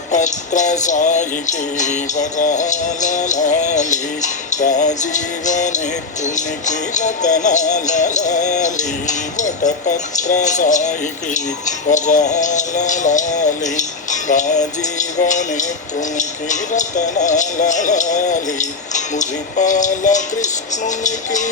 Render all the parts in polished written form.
వటపత్ర సాయికి వరాల లాలి రాజీవ నేత్రునికి రతనాల లాలి వటపత్ర సాయికి వరాల లాలి రాజీవ నేత్రునికి రతనాల లాలి మురిపాల కృష్ణునికి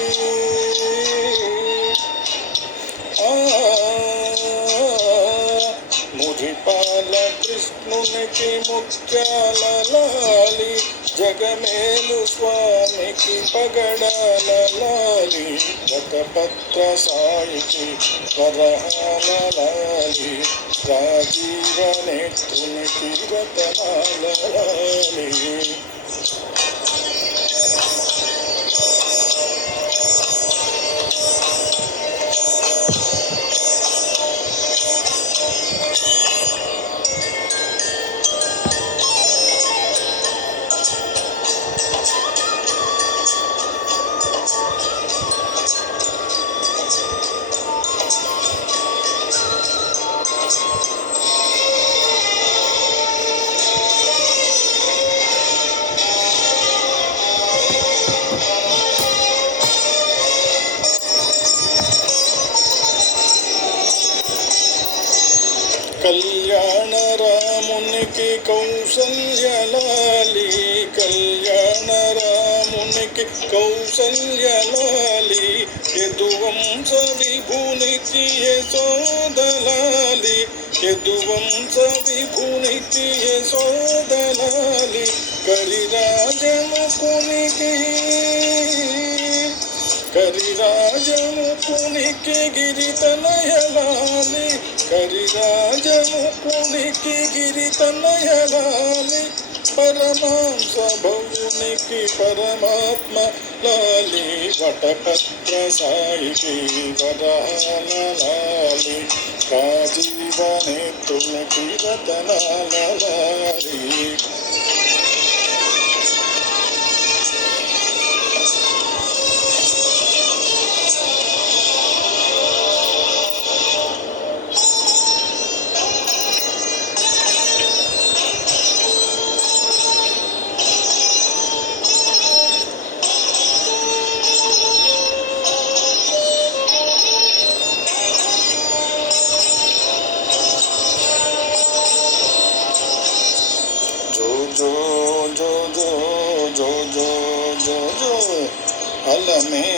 మురిపాల కృష్ణునికి ముత్యాల లాలి జగమేలు స్వామికి పగడాల లాలి వటపత్ర సాయికి వరహాల లాలి రాజీవ నేత్రునికి రతనాల లాలి కళ్యాణ రామునికి కౌసల్యలాలి కళ్యాణ రామునికి కౌసల్యలాలి యదువంశ విభునికి యశోదలాలి యదువంశ విభునికి యశోదలాలి కరిరాజముకునికి కరిరాజముకునికి గిరితనయలాలి కరిరాజముకునికి గిరితనయలాలి పరమాంస భవునికి పరమాత్మ లాలి వటపత్ర సాయికి వరాల లాలి రాజీవ నేత్రునికి రతనాల లాలి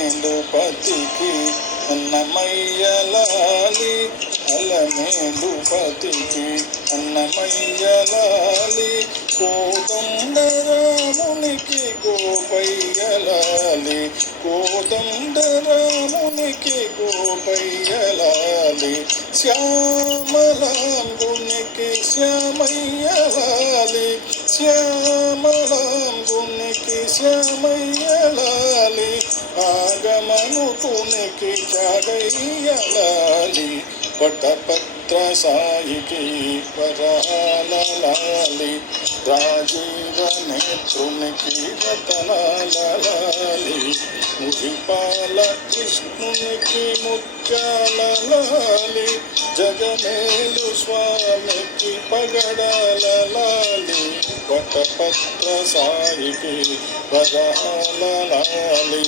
అలమేలుపతికి అన్నమయ్యలాలి అలమేలుపతికి అన్నమయ్యలాలి కోదండరామునికి గోపయ్యలాలి కోదండరామునికి గోపయ్యలాలి శ్యామలాంగునికి శ్యామయ్యలాలి శ్యామలాంగునికి శ్యామయ్యలాలి ఆగమనుకునికి చాగయ్యలాలి వటపత్ర సాయికి వరాల లాలి రాజీవ నేత్రునికి రతనాల లాలి మురిపాల కృష్ణునికి ముత్యాల లాలి జగమేలు స్వామికి పగడాల లాలి వటపత్ర సాయికి వరాల లాలి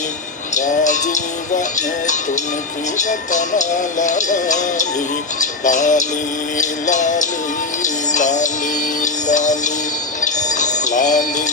రాజీవ నేత్రునికి రతనాల లాలి లాలి లాలి లాలి లాలి లాలి